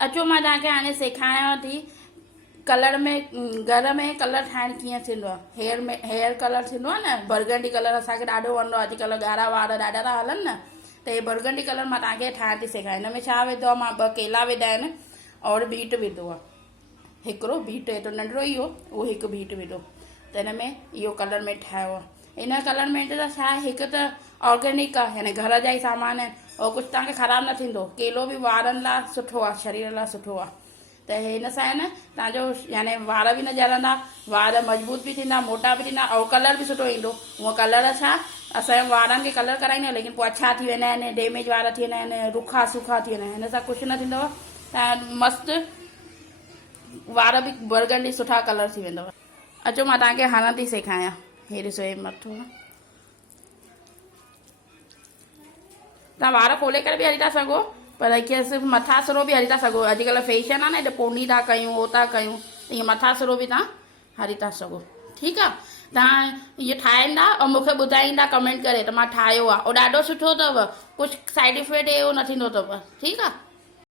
अचो मां तव्हांखे हाणे सेखारियांव थी कलर में घर में कलर ठाहिण कीअं थींदो आहे। हेयर कलर थींदो आहे न बरगंडी कलर असांखे ॾाढो वणंदो आहे। अॼुकल्ह ॻाढ़ा वार ॾाढा था हलनि न, त हे बरगंडी कलर मां तव्हांखे ठाहिण थी सेखारियां। हिन में छा विधो आहे, मां 2 केला विधा आहिनि और बीट विधो आहे, हिकिड़ो बीट हेठि नंढिड़ो ई हो, उहो हिकु बीट विधो, त हिन में इहो कलर में ठाहियो आहे। इन कलर में त छा आहे, हिकु त ऑर्गेनिक आहे, यानी घर जा ई सामान आहिनि और कुझु तव्हांखे ख़राबु न थींदो। केलो बि वारनि लाइ सुठो आहे, शरीर लाइ सुठो आहे, त हिन सां आहे न तव्हांजो यानी वार बि न झड़ंदा, वार मज़बूत बि थींदा, मोटा बि थींदा ऐं कलर बि सुठो ईंदो। हूअं कलर छा असांजे वारनि खे कलर कराईंदा आहियूं, लेकिन पोइ अछा थी वेंदा आहिनि, डैमेज वारा थी वेंदा आहिनि, रुखा सुखा थी वेंदा आहिनि। हिन सां कुझु न थींदव, तव्हां मस्तु वार बि बरगंडी सुठा कलर थी वेंदव। अचो मां तव्हांखे हणण थी सेखारियां। हे ॾिसो, हे मथो तव्हां वार खोले करे बि हली था सघो, पर कीअं सिर्फ़ु मथा सिरो बि हली था सघो। अॼुकल्ह फैशन आहे न, हेॾे पोनी था कयूं, हो था कयूं, त ईअं मथा सिरो बि तव्हां हली था सघो। ठीकु आहे, तव्हां इहो ठाहींदा ऐं मूंखे ॿुधाईंदा कमेंट करे त मां ठाहियो आहे, ऐं ॾाढो सुठो अथव, कुझु साइड इफेक्ट इहो न थींदो अथव। ठीकु आहे।